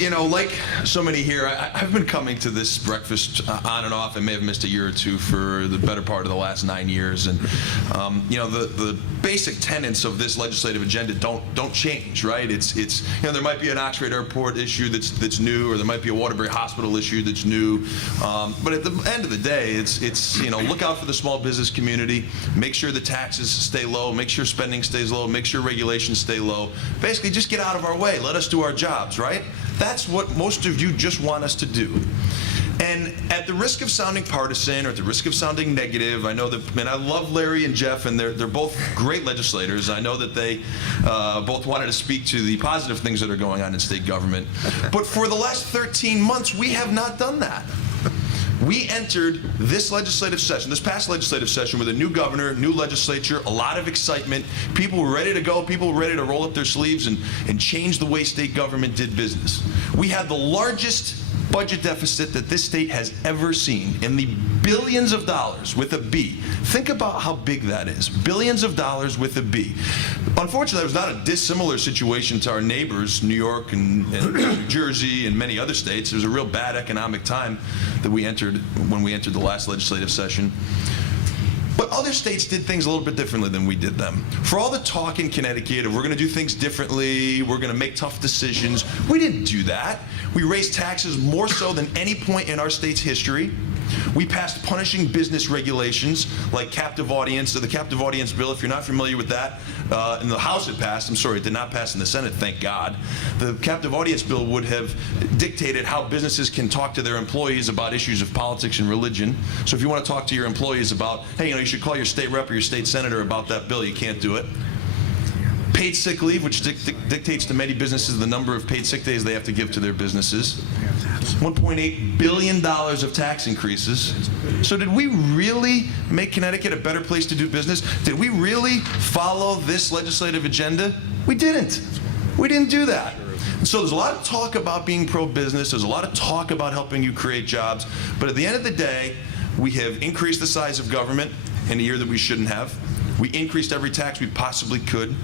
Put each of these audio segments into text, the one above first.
you know, like so many here, I've been coming to this breakfast on and off. I may have missed a year or two for the better part of the last 9 years, and you know, the basic tenets of this legislative agenda don't change, right? It's you know, there might be an Oxford Airport issue that's new, or there might be a Waterbury Hospital issue that's new, but at the end of the day, it's you know, look out for the small business community, make sure the taxes stay low, make sure spending stays low, make sure regulations stay low. Basically, just get out of our way. Let us do our jobs, right? That's what most of you just want us to do. And at the risk of sounding partisan, or at the risk of sounding negative, I know that, and I love Larry and Jeff, and they're both great legislators. I know that they both wanted to speak to the positive things that are going on in state government. But for the last 13 months, we have not done that. We entered this legislative session, this past legislative session, with a new governor, new legislature, a lot of excitement. People were ready to go. People were ready to roll up their sleeves and change the way state government did business. We had the largest budget deficit that this state has ever seen, in the billions of dollars with a B. Think about how big that is. Billions of dollars with a B. Unfortunately, it was not a dissimilar situation to our neighbors, New York and New Jersey and many other states. It was a real bad economic time that we entered when we entered the last legislative session. But other states did things a little bit differently than we did them. For all the talk in Connecticut of we're going to do things differently, we're going to make tough decisions, we didn't do that. We raised taxes more so than any point in our state's history. We passed punishing business regulations like captive audience, the captive audience bill. If you're not familiar with that, in the House it passed. I'm sorry, it did not pass in the Senate, thank God. The captive audience bill would have dictated how businesses can talk to their employees about issues of politics and religion. So if you want to talk to your employees about, hey, you know, you should call your state rep or your state senator about that bill, you can't do it. Paid sick leave, which dictates to many businesses the number of paid sick days they have to give to their businesses. $1.8 billion of tax increases. So did we really make Connecticut a better place to do business? Did we really follow this legislative agenda? We didn't. We didn't do that. So there's a lot of talk about being pro-business. There's a lot of talk about helping you create jobs. But at the end of the day, we have increased the size of government in a year that we shouldn't have. We increased every tax we possibly could.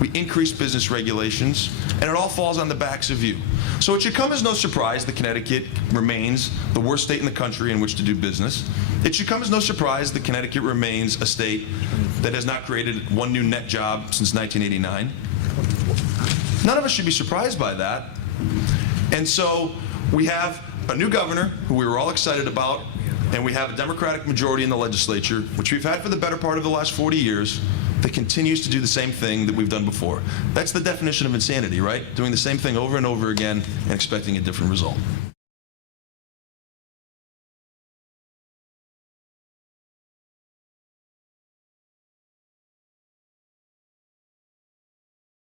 We increased business regulations, and it all falls on the backs of you. So it should come as no surprise that Connecticut remains the worst state in the country in which to do business. It should come as no surprise that Connecticut remains a state that has not created one new net job since 1989. None of us should be surprised by that. And so we have a new governor who we were all excited about, and we have a Democratic majority in the legislature, which we've had for the better part of the last 40 years, that continues to do the same thing that we've done before. That's the definition of insanity, right? Doing the same thing over and over again and expecting a different result.